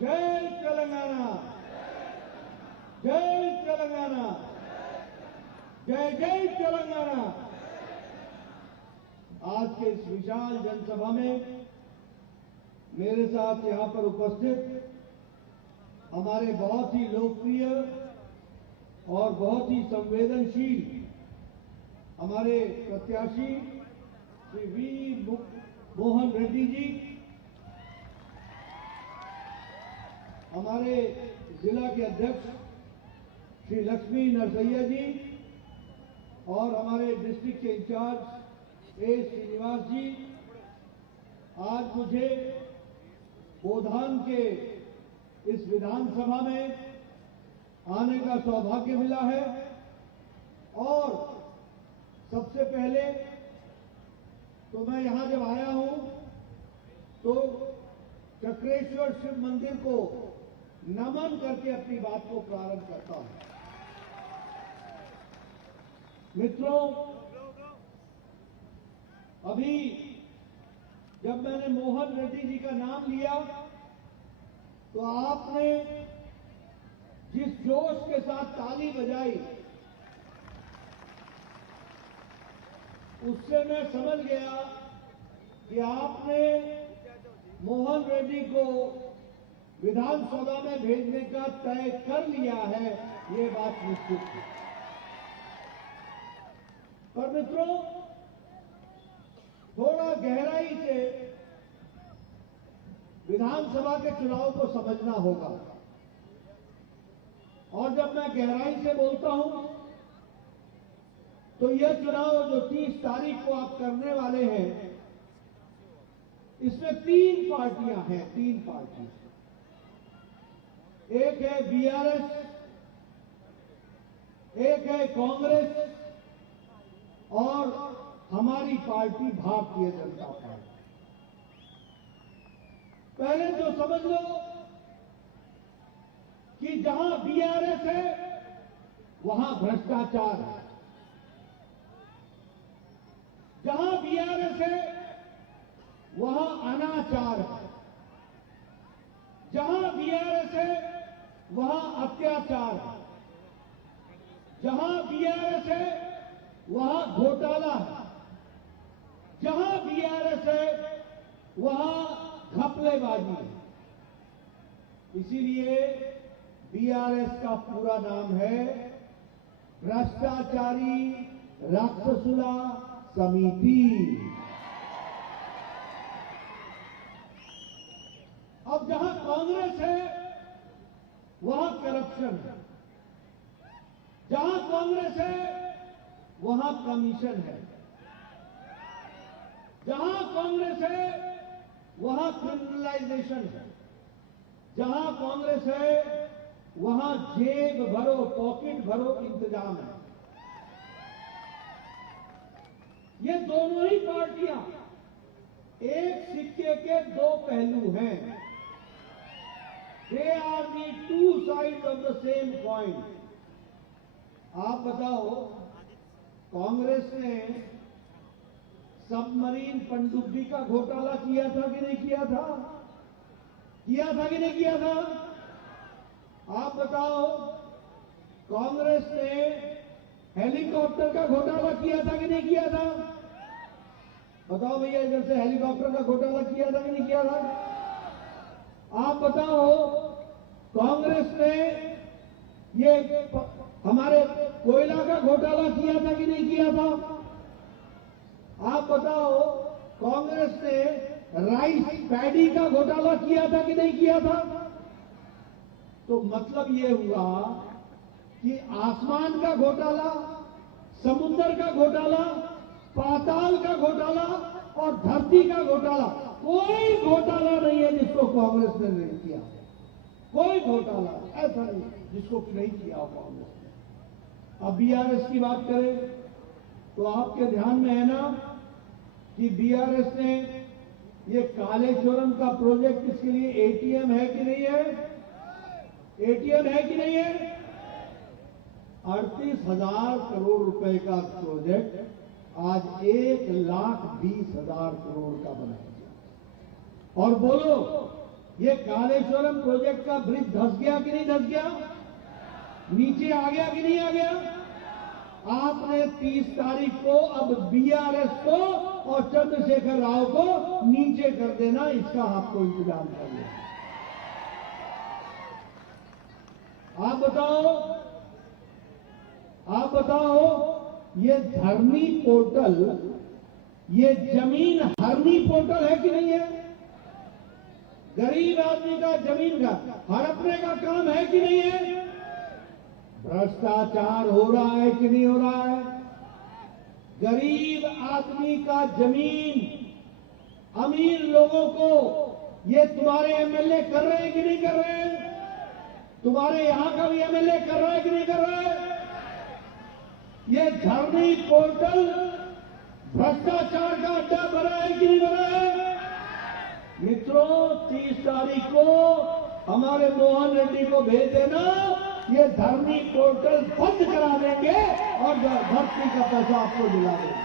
जय तेलंगाना, जय तेलंगाना, जय जय तेलंगाना। आज के इस विशाल जनसभा में मेरे साथ यहां पर उपस्थित हमारे बहुत ही लोकप्रिय और बहुत ही संवेदनशील हमारे प्रत्याशी श्री वी मोहन रेड्डी जी, हमारे जिला के अध्यक्ष श्री लक्ष्मी नरसैया जी और हमारे डिस्ट्रिक्ट के इंचार्ज ए श्रीनिवास जी, आज मुझे गोधान के इस विधानसभा में आने का सौभाग्य मिला है। और सबसे पहले तो मैं यहां जब आया हूं तो चक्रेश्वर शिव मंदिर को नमन करके अपनी बात को प्रारंभ करता हूं। मित्रों, अभी जब मैंने मोहन रेड्डी जी का नाम लिया तो आपने जिस जोश के साथ ताली बजाई उससे मैं समझ गया कि आपने मोहन रेड्डी को विधानसभा में भेजने का तय कर लिया है, ये बात निश्चित है। पर मित्रों, थोड़ा गहराई से विधानसभा के चुनाव को समझना होगा। और जब मैं गहराई से बोलता हूं तो यह चुनाव जो 30 तारीख को आप करने वाले हैं, इसमें 3 पार्टियां हैं, 3 पार्टियां। एक है बीआरएस, एक है कांग्रेस और हमारी पार्टी भारतीय जनता पार्टी। पहले तो समझ लो कि जहां बीआरएस है वहां भ्रष्टाचार है, जहां बीआरएस है वहां अनाचार है, जहां बीआरएस है वहां अत्याचार है, जहां बीआरएस है वहां घोटाला है, जहां बीआरएस है वहां घपलेबाजी है। इसीलिए बीआरएस का पूरा नाम है भ्रष्टाचारी राक्षसुला समिति। अब जहां कांग्रेस है वहां करप्शन है, जहां कांग्रेस है वहां कमीशन है, जहां कांग्रेस है वहां क्रिमिनलाइजेशन है, जहां कांग्रेस है वहां जेब भरो, पॉकेट भरो इंतजाम है। ये दोनों ही पार्टियां एक सिक्के के 2 पहलू हैं। They are the 2 sides of the same coin. आप बताओ, कांग्रेस ने सबमरीन पनडुब्बी का घोटाला किया था कि नहीं किया था? किया था कि नहीं किया था? आप बताओ, कांग्रेस ने हेलीकॉप्टर का घोटाला किया था कि नहीं किया था? बताओ भैया, इधर से हेलीकॉप्टर का घोटाला किया था कि नहीं किया था? आप बताओ, कांग्रेस ने ये हमारे कोयला का घोटाला किया था कि नहीं किया था? आप बताओ, कांग्रेस ने राइस पैडी का घोटाला किया था कि नहीं किया था? तो मतलब ये हुआ कि आसमान का घोटाला, समुद्र का घोटाला, पाताल का घोटाला और धरती का घोटाला, कोई घोटाला नहीं है जिसको कांग्रेस ने नहीं किया। कोई घोटाला ऐसा नहीं जिसको नहीं किया कांग्रेस ने। अब बीआरएस की बात करें तो आपके ध्यान में है ना कि बीआरएस ने ये कालेश्वरम का प्रोजेक्ट, इसके लिए एटीएम है कि नहीं है? एटीएम है कि नहीं है? 38,000 करोड़ रुपए का प्रोजेक्ट आज 1,20,000 करोड़ का बनाया गया। और बोलो, ये कालेश्वरम प्रोजेक्ट का ब्रिज धंस गया कि नहीं धंस गया? नीचे आ गया कि नहीं आ गया? आपने 30 तारीख को अब बीआरएस को और चंद्रशेखर राव को नीचे कर देना, इसका आपको इंतजाम कर लेना। आप बताओ, ये धरनी पोर्टल, ये जमीन हरनी पोर्टल है कि नहीं है? गरीब आदमी का जमीन का हड़पने का काम है कि नहीं है? भ्रष्टाचार हो रहा है कि नहीं हो रहा है? गरीब आदमी का जमीन अमीर लोगों को ये तुम्हारे एमएलए कर रहे हैं कि नहीं कर रहे हैं? तुम्हारे यहां का भी एमएलए कर रहा है कि नहीं कर रहा है? ये धरनी पोर्टल भ्रष्टाचार का अड्डा बना है कि नहीं बना है? मित्रों, 30 तारीख को हमारे मोहन रेड्डी को भेज देना, ये धरनी पोर्टल बंद करा देंगे और धरती का पैसा आपको दिला देंगे।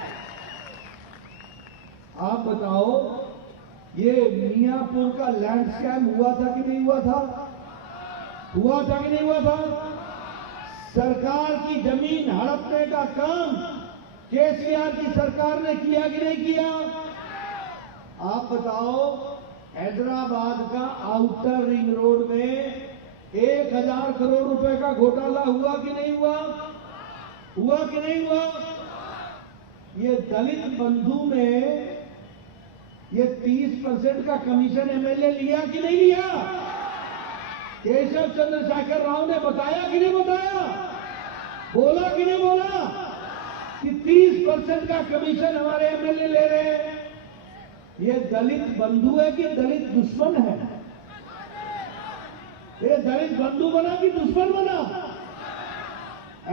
आप बताओ, ये मियापुर का लैंड स्कैम हुआ था कि नहीं हुआ था? हुआ था कि नहीं हुआ था? सरकार की जमीन हड़पने का काम केसीआर की सरकार ने किया कि नहीं किया? आप बताओ, हैदराबाद का आउटर रिंग रोड में 1000 करोड़ रुपए का घोटाला हुआ कि नहीं हुआ? हुआ कि नहीं हुआ? ये दलित बंधु में ये 30% का कमीशन एमएलए लिया कि नहीं लिया? केशव चंद्रशेखर राव ने बताया कि नहीं बताया? बोला कि नहीं बोला कि 30% का कमीशन हमारे एमएलए ले रहे हैं? ये दलित बंधु है कि दलित दुश्मन है? ये दलित बंधु बना कि दुश्मन बना?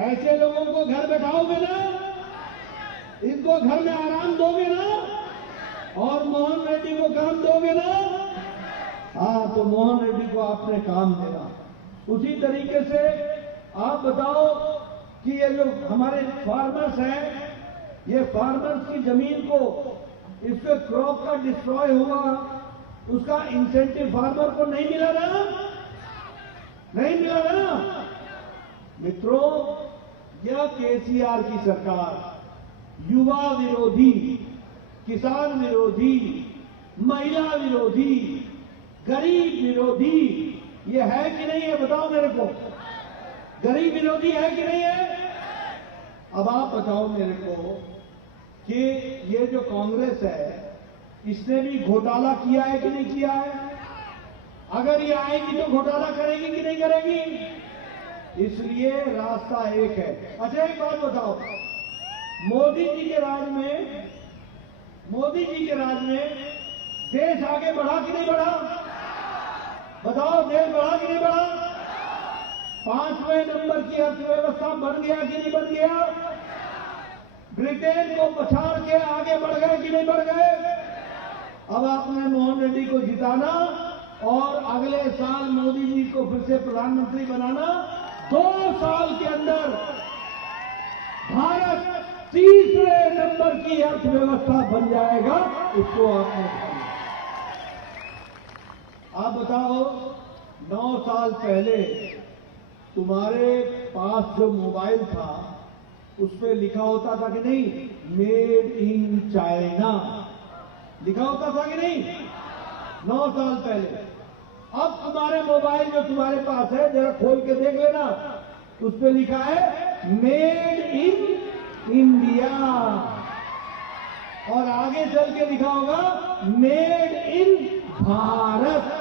ऐसे लोगों को घर बैठाओगे ना, इनको घर में आराम दोगे ना, और मोहन रेड्डी को काम दोगे ना? हाँ, तो मोहन रेड्डी को आपने काम देना। उसी तरीके से आप बताओ कि ये जो हमारे फार्मर्स हैं, ये फार्मर्स की जमीन को, इसके क्रॉप का डिस्ट्रॉय हुआ, उसका इंसेंटिव फार्मर को नहीं मिला ना? नहीं मिला ना? मित्रों, यह केसीआर की सरकार युवा विरोधी, किसान विरोधी, महिला विरोधी, गरीब विरोधी, ये है कि नहीं है? बताओ मेरे को, गरीब विरोधी है कि नहीं है? अब आप बताओ मेरे को कि ये जो कांग्रेस है, इसने भी घोटाला किया है कि नहीं किया है? अगर ये आएगी तो घोटाला करेगी कि नहीं करेगी? इसलिए रास्ता एक है। अच्छा, एक बात बताओ, मोदी जी के राज में देश आगे बढ़ा कि नहीं बढ़ा? बताओ, देश बढ़ा कि नहीं बढ़ा? 5वें नंबर की अर्थव्यवस्था बन गया कि नहीं बन गया? ब्रिटेन को पछाड़ के आगे बढ़ गए कि नहीं बढ़ गए? अब आपने मोहन रेड्डी को जिताना और अगले साल मोदी जी को फिर से प्रधानमंत्री बनाना। 2 साल के अंदर भारत 3रे नंबर की अर्थव्यवस्था बन जाएगा। इसको आपने आप बताओ, 9 साल पहले तुम्हारे पास जो मोबाइल था उस पर लिखा होता था कि नहीं, मेड इन चाइना, लिखा होता था कि नहीं? 9 साल पहले। अब तुम्हारे मोबाइल जो तुम्हारे पास है, जरा खोल के देख लेना, उस पर लिखा है मेड इन इंडिया, और आगे चल के लिखा होगा मेड इन भारत।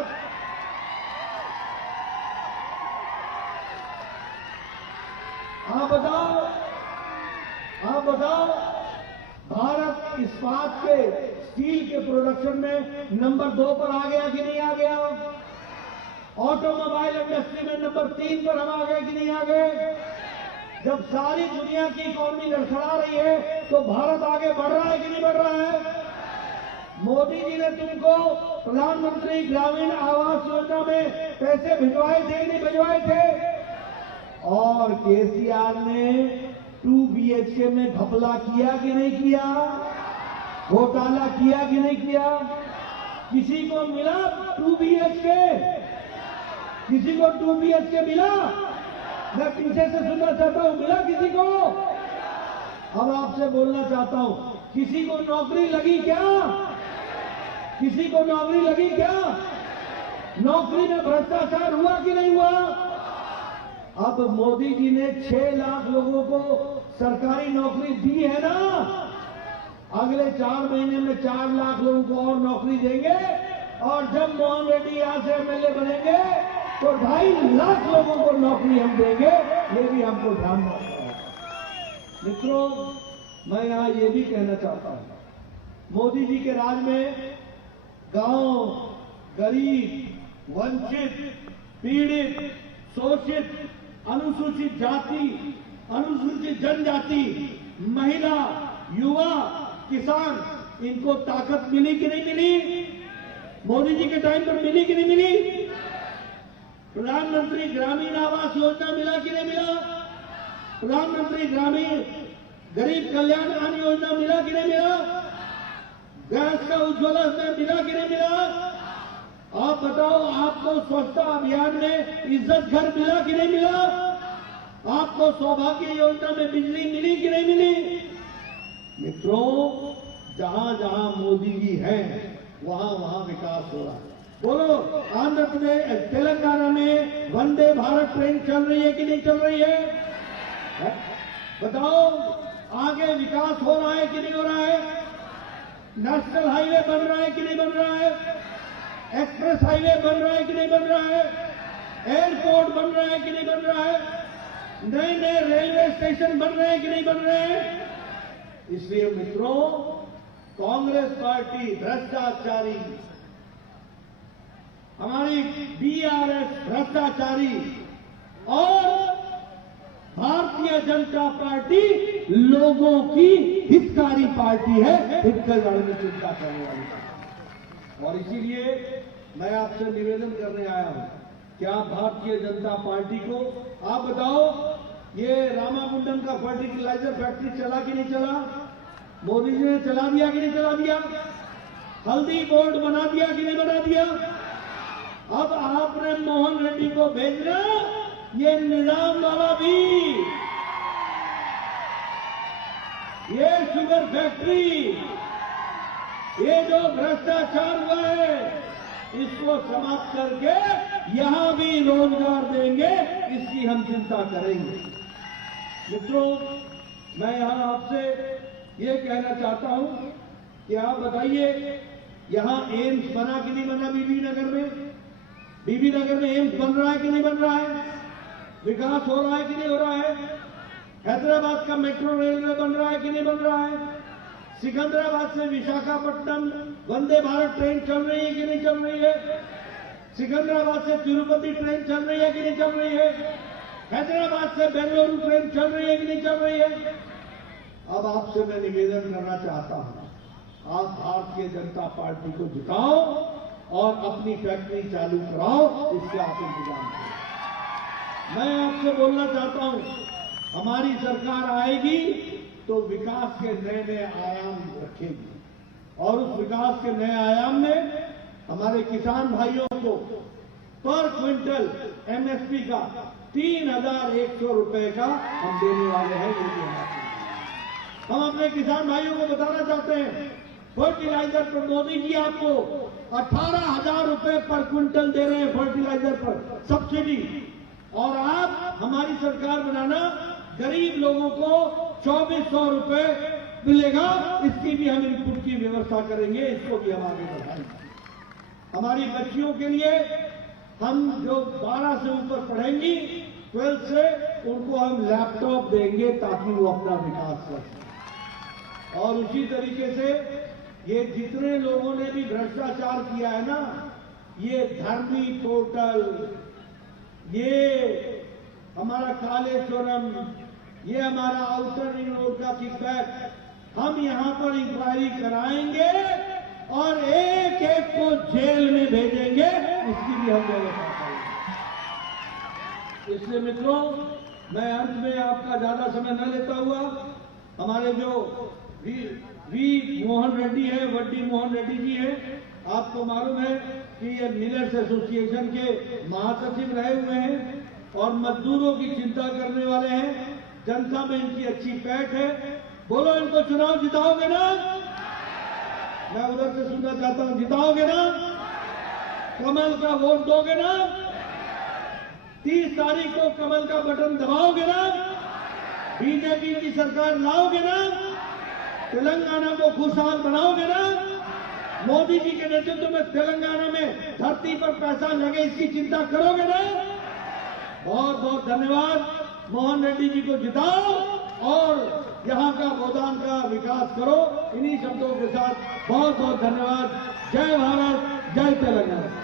आप बताओ, भारत इस्पात के, स्टील के प्रोडक्शन में नंबर 2 पर आ गया कि नहीं आ गया? ऑटोमोबाइल इंडस्ट्री में नंबर 3 पर हम आ गए कि नहीं आ गए? जब सारी दुनिया की इकोनॉमी लड़खड़ा रही है तो भारत आगे बढ़ रहा है कि नहीं बढ़ रहा है? मोदी जी ने तुमको प्रधानमंत्री ग्रामीण आवास योजना में पैसे भिजवाए थे कि नहीं भिजवाए थे? और केसीआर ने 2 BHK में घपला किया कि नहीं किया? घोटाला किया कि नहीं किया? किसी को मिला 2 BHK? किसी को 2 BHK मिला? मैं पीछे से सुनना चाहता हूं, मिला किसी को? अब आपसे बोलना चाहता हूं, किसी को नौकरी लगी क्या? किसी को नौकरी लगी क्या? नौकरी में भ्रष्टाचार हुआ कि नहीं हुआ? अब मोदी जी ने 6 लाख लोगों को सरकारी नौकरी दी है ना, अगले 4 महीने में 4 लाख लोगों को और नौकरी देंगे, और जब मोहन रेड्डी यहां से MLA बनेंगे तो 2.5 लाख लोगों को नौकरी हम देंगे। ये भी हमको ध्यान रखना है। मित्रों, मैं यहां ये भी कहना चाहता हूं, मोदी जी के राज में गांव, गरीब, वंचित, पीड़ित, शोषित, अनुसूचित जाति, अनुसूचित जनजाति, महिला, युवा, किसान, इनको ताकत मिली कि नहीं मिली? मोदी जी के टाइम पर मिली कि नहीं मिली? प्रधानमंत्री ग्रामीण आवास योजना मिला कि नहीं मिला? प्रधानमंत्री ग्रामीण गरीब कल्याण अन्न योजना मिला कि नहीं मिला? गैस का उज्ज्वला में मिला कि नहीं मिला? आप बताओ, आपको स्वच्छता अभियान में इज्जत घर मिला कि नहीं मिला? आपको सौभाग्य योजना में बिजली मिली कि नहीं मिली? मित्रों, जहां जहां मोदी जी हैं वहां वहां विकास हो रहा है। बोलो, आंध्र प्रदेश, तेलंगाना में वंदे भारत ट्रेन चल रही है कि नहीं चल रही है? बताओ, आगे विकास हो रहा है कि नहीं हो रहा है? नेशनल हाईवे बन रहा है कि नहीं बन रहा है? एक्सप्रेस हाईवे बन रहा है कि नहीं बन रहा है? एयरपोर्ट बन रहा है कि नहीं बन रहा है? नए नए रेलवे स्टेशन बन रहे हैं कि नहीं बन रहे हैं? इसलिए मित्रों, कांग्रेस पार्टी भ्रष्टाचारी, हमारी BRS भ्रष्टाचारी और भारतीय जनता पार्टी लोगों की हितकारी पार्टी है, हित कल्याण में चिंता करने वाली पार्टी। और इसीलिए मैं आपसे निवेदन करने आया हूं कि आप भारतीय जनता पार्टी को, आप बताओ, ये रामागुंडम का फर्टिलाइजर फैक्ट्री चला कि नहीं चला? मोदी जी ने चला दिया कि नहीं चला दिया? हल्दी बोर्ड बना दिया कि नहीं बना दिया? अब आपने मोहन रेड्डी को भेजना, ये निजाम वाला भी, ये शुगर फैक्ट्री, ये जो भ्रष्टाचार हुआ है, इसको समाप्त करके यहां भी रोजगार देंगे, इसकी हम चिंता करेंगे। मित्रों, मैं यहां आपसे ये कहना चाहता हूं कि आप बताइए, यहां एम्स बना कि नहीं बना? बीबी नगर में, बीबी नगर में एम्स बन रहा है कि नहीं बन रहा है? विकास हो रहा है कि नहीं हो रहा है? हैदराबाद का मेट्रो रेलवे बन रहा है कि नहीं बन रहा है? सिकंदराबाद से विशाखापट्टनम वंदे भारत ट्रेन चल रही है कि नहीं चल रही है? सिकंदराबाद से तिरुपति ट्रेन चल रही है कि नहीं चल रही है? हैदराबाद से बेंगलुरु ट्रेन चल रही है कि नहीं चल रही है? अब आपसे मैं निवेदन करना चाहता हूं, आप भारतीय जनता पार्टी को जिताओ और अपनी फैक्ट्री चालू कराओ, इसके आप इंतजाम करें। मैं आपसे बोलना चाहता हूं, हमारी सरकार आएगी तो विकास के नए नए आयाम रखेगी, और उस विकास के नए आयाम में हमारे किसान भाइयों को पर क्विंटल MSP का 3,100 रुपए का हम देने वाले हैं। हम अपने किसान भाइयों को बताना चाहते हैं, फर्टिलाइजर पर मोदी जी आपको 18,000 रुपए पर क्विंटल दे रहे हैं फर्टिलाइजर पर सब्सिडी, और आप हमारी सरकार बनाना, गरीब लोगों को 2,400 रुपए मिलेगा, इसकी भी हम इनपुट की व्यवस्था करेंगे, इसको भी हम आगे बढ़ाएंगे। हमारी बच्चियों के लिए हम जो 12 से ऊपर पढ़ेंगी, 12 से, उनको हम लैपटॉप देंगे ताकि वो अपना विकास कर सकें। और उसी तरीके से ये जितने लोगों ने भी भ्रष्टाचार किया है ना, ये धर्मी पोर्टल, ये हमारा कालेश्वरम, ये हमारा आउटर रिंग रोड का किकबैक, हम यहां पर इंक्वायरी कराएंगे और एक एक को जेल में भेजेंगे, इसकी भी हम व्यवस्था करेंगे। इसलिए मित्रों, मैं अंत में आपका ज्यादा समय न लेता हुआ, हमारे जो वी मोहन रेड्डी है, वड्डी मोहन रेड्डी जी हैं, आपको मालूम है कि ये मिलर्स एसोसिएशन के महासचिव रहे हुए हैं और मजदूरों की चिंता करने वाले हैं। जनता में इनकी अच्छी पैठ है। बोलो, इनको चुनाव जिताओगे ना? मैं उधर से सुनना चाहता हूं, जिताओगे ना? कमल का वोट दोगे ना? 30 तारीख को कमल का बटन दबाओगे ना? बीजेपी की सरकार लाओगे ना? तेलंगाना को खुशहाल बनाओगे ना? मोदी जी के नेतृत्व में तेलंगाना में धरती पर पैसा लगे, इसकी चिंता करोगे ना? बहुत बहुत धन्यवाद। मोहन रेड्डी जी को जिताओ और यहां का गोदान का विकास करो। इन्हीं शब्दों के साथ बहुत बहुत धन्यवाद। जय भारत, जय तेलंगाना।